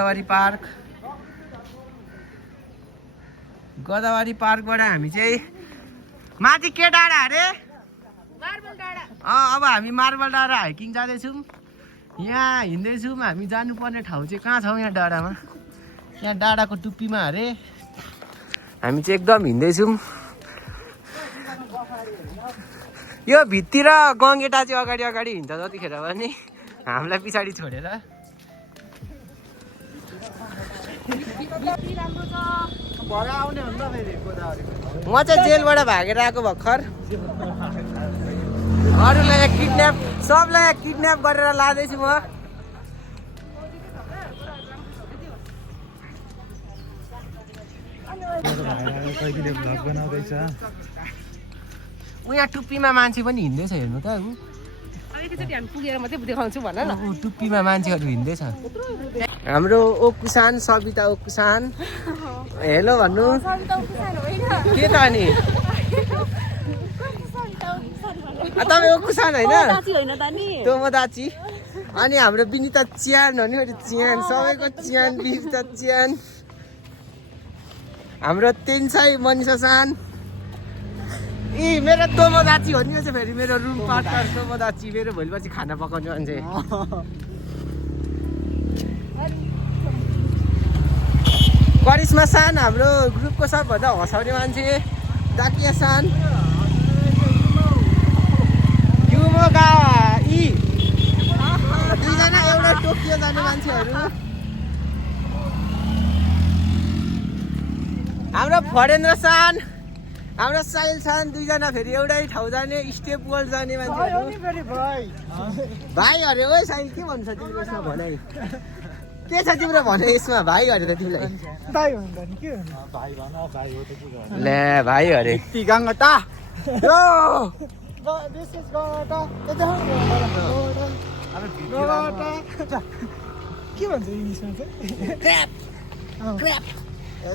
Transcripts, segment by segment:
Godavari park. Godavari पार्कबाट हामी चाहिँ माथि के डाँडा अरे? मार्बल डाँडा। अब हामी मार्बल डाँडा हाइकिङ जाँदैछौँ। यहाँ हिँड्दैछौँ। हामी जानुपर्ने ठाउँ चाहिँ कहाँ छौँ? यहाँ डाँडामा, यहाँ डाँडाको टुप्पीमा अरे हामी चाहिँ एकदम हिँड्दैछौँ। यो भित्तिर गङ्गेटा चाहिँ अगाडि अगाडि हिँड्छ जतिखेर पनि हामीलाई पछाडि छोडेर। म चाहिँ जेलबाट भागेर आएको भर्खर। अरूलाई किडन्याप, सबलाई किडन्याप गरेर लाँदैछु म। यहाँ टुप्पीमा मान्छे पनि हिँड्दैछ, हेर्नु त। टुप्पीमा मान्छेहरू हिँड्दैछ। हाम्रो ओकुसान, सविता ओकुसान। हेलो भन्नु के त अनि? तपाईँ ओकुसान होइन? त्यो म दाची। अनि हाम्रो विनिता च्यान हो नि, च्यान, सबैको च्यान, विनिता च्यान। हाम्रो तेन्साई मनिषा सान। मेरो तोमो दाची हो नि, यो चाहिँ फेरि मेरो रुम पार्टनर तोमो दाची, मेरो भोलि पछि खाना पकाउने मान्छे। करिश्मा सान हाम्रो ग्रुपको सबभन्दा हँसाउने मान्छे। दाकिया सान, युमोगा यी दुईजना एउटा टोकियो जाने मान्छेहरू। हाम्रो फरेन्द्र सान, हाम्रो साहिल सान, दुईजना फेरि एउटै ठाउँ जाने, स्टेप वर्ल्ड जाने मान्छेहरू। भाइ अरे ओ साहिल, के भन्छ तिम्रो यसमा भनाइ? के छ तिम्रो भनाइ यसमा? भाइ अरे त तिमीलाई? ले भाइ अरे। के भन्छ इङ्ग्लिसमा चाहिँ?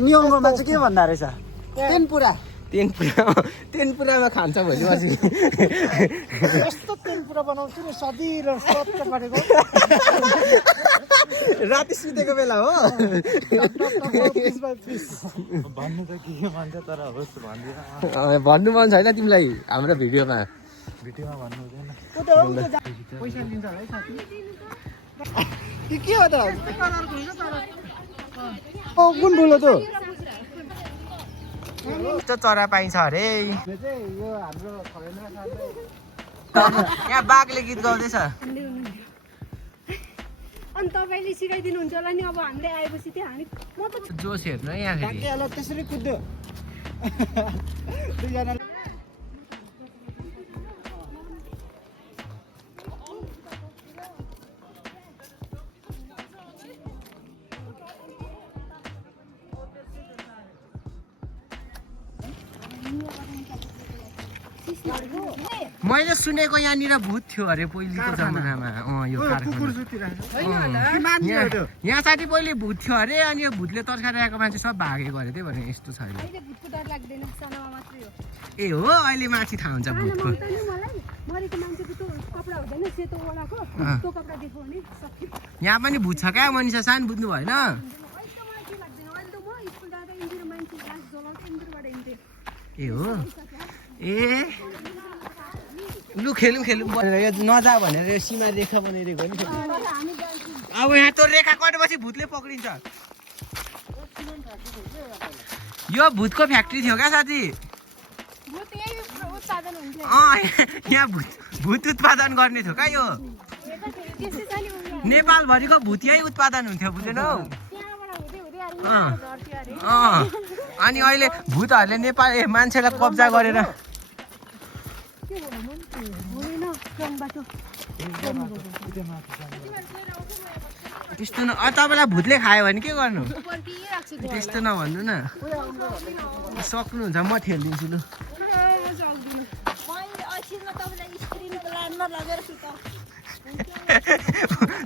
नियममा चाहिँ के भन्दा रहेछ? तेनपुरा। तेनपुरामा खान्छ भोलि पछि। यस्तो तेनपुरा बनाउँछु नि, सजिलो सट्ट परेको। राति सुतेको बेला हो। भन्नु त के भन्छ तर होस् भन्दिन। भन्नु मन छैन तिमीलाई हाम्रो भिडियोमा? भिडियोमा भन्नु हुँदैन। पैसा लिन्छ है साथी? के हो त? कुन ठुलो त? चरा पाइन्छ अरे। यो हाम्रो यहाँ बाघले गीत गाउँदैछ। अनि तपाईँले सिकाइदिनुहुन्छ होला नि। अब हामीले आएपछि चाहिँ हामी म त जोस हेर्नु है यहाँ फेरि। त्यसरी कुद्यो दुईजना। मैले सुनेको यहाँनिर भूत थियो अरे पहिलेको जमानामा। यो यहाँ साथी पहिले भूत थियो अरे, अनि यो भूतले तर्काइरहेको मान्छे सब भागेको अरे, त्यही भएर यस्तो छ अरे। ए हो, अहिले माथि थाहा हुन्छ भूतको। यहाँ पनि भूत छ क्या मनिषा सान, बुझ्नु भएन? ए हो, ए लु खेलौँ भनेर नजा भनेर सीमा रेखा बनाइदिएको नि। अब यहाँ त रेखा कटेपछि भूतले पक्रिन्छ। यो भूतको फ्याक्ट्री थियो क्या साथी? यहाँ भूत उत्पादन गर्ने थियो क्या यो। नेपालभरिको भूत यहीँ उत्पादन हुन्थ्यो, बुझेनौ? अनि अहिले भूतहरूले नेपाल मान्छेलाई कब्जा गरेर त्यस्तो न। तपाईँलाई भूतले खायो भने के गर्नु? त्यस्तो नभन्नु न, सक्नुहुन्छ म ठेलिदिन्छु लु।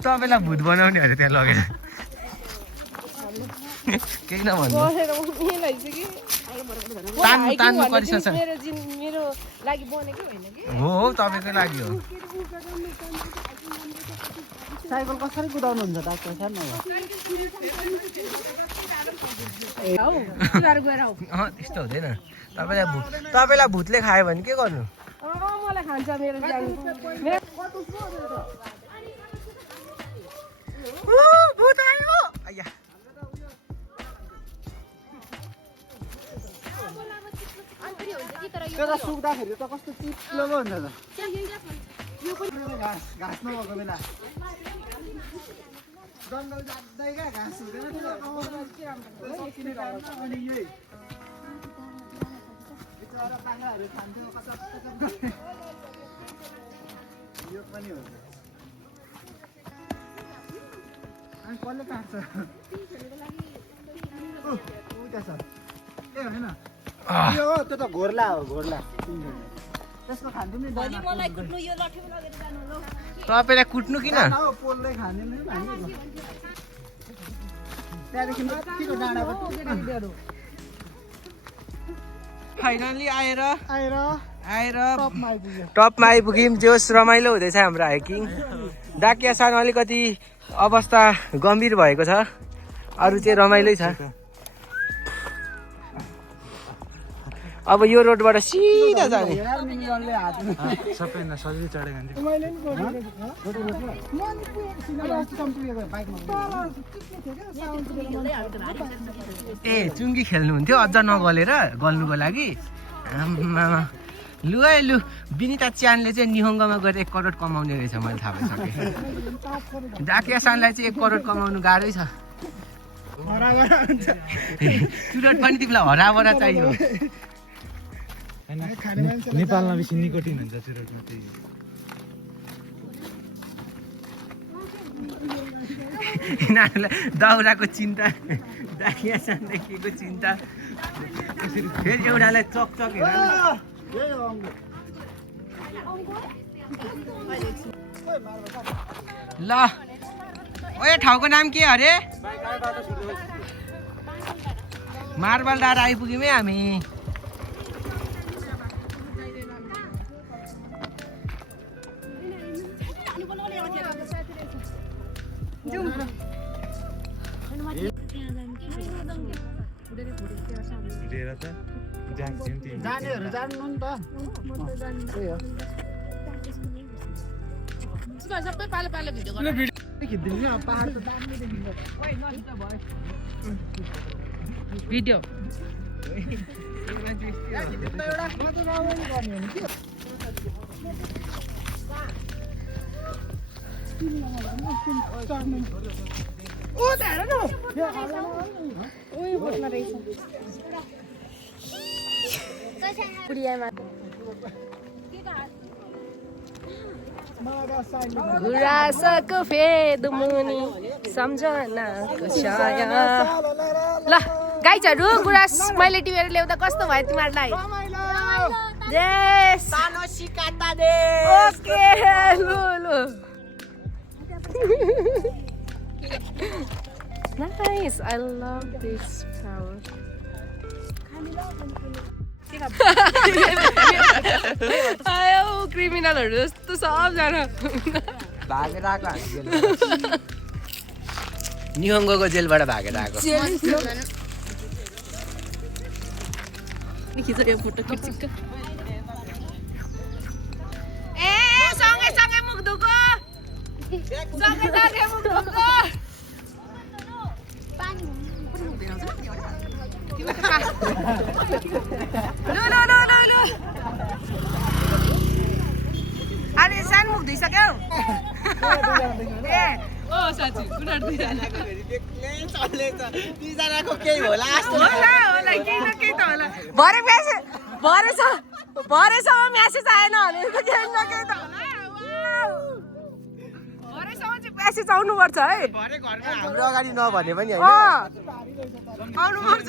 तपाईँलाई भूत बनाउने अरे त्यहाँ लगेर। केही नभन्नु। तान्नु परिसक्छ। हो तपाईँकै लागि हो। साइकल कसरी कुदाउनुहुन्छ डाक्टर साहब न त्यस्तो हुँदैन तपाईँलाई भूतले खायो भने के गर्नु मलाई खान्छ मेरो ज्यान भूत आयो आया तर सुक्दाखेरि त कस्तो चिप्लो पो हुन्छ त घाँस नभएको बेला जङ्गल जाँदै क्या घाँस हुँदैन अनि यही बिचरा पाखाहरू खान्थ्यो कचक यो पनि हो अनि कसले काट्छ उता छ ए होइन यो हो त्यो त घोर्ला हो घोर्ला त्यसको खान्थ्यौँ नि तपाईँलाई कुट्नु किन पोल्दै खाने त्यहाँदेखि माथिको डाँडाको फाइनली आएर आएर टपमा आइपुग्यौँ जोस रमाइलो हुँदैछ हाम्रो हाइकिङ डाकिया सान अलिकति अवस्था गम्भीर भएको छ अरू चाहिँ रमाइलै छ अब यो रोडबाट सिधा जाने सबैभन्दा सजिलो चढेको ए चुङ्गी खेल्नुहुन्थ्यो अझ नगलेर गल्नुको लागि आम्मामा लु है लु विनिता च्यानले चाहिँ निहोङ्गमा गएर 1 करोड कमाउने रहेछ मैले थाहा पाइसकेँ डाकिया सानलाई चाहिँ 1 करोड कमाउनु गाह्रै छ चुरोट पनि तिमीलाई हराभरा चाहियो नेपालमा बेसी निकोटिन हुन्छ चुरोटमा त्यही यिनीहरूलाई दाउराको चिन्ता डाकिया सानदेखिको चिन्ता फेरि एउटालाई चकचक हेर ल ओ यो ठाउँको नाम के अरे मार्बल डाँडा आइपुग्यौँ है हामी जानेहरू जान्नु नि त सबै पालो पालो भिडियो खिच्दिनु नि पहाड त दामी देखिन्छ भिडियो गुराँसको फेद मुनि सम्झनाको छाया ल गाइजहरू गुराँस मैले टिपेर ल्याउँदा कस्तो भयो तिमीहरूलाई यस सानो सिकाता दे ओके लु लु Nice, I love this flower. आयो क्रिमिनलहरु जस्तो सबजना भागेर आएको हामी निहोङ्गको जेलबाट भागेर आएको फोटो खिच्छ ए सँगै सँगै मुख धुको सँगै सँगै मुख धुको लो अरे सान मुख धुइसक्यौ ए ओ साथी कुराट दुईजनाको फेरि बेग्लै चलेछ दुईजनाको केही होला होला केही न केही त होला भरेसम्म म्यासेज आएन भने त केही न केही त होला भरेसम्म चाहिँ म्यासेज आउनुपर्छ है भरे घरमा हाम्रो अगाडि नभने पनि होइन आउनुपर्छ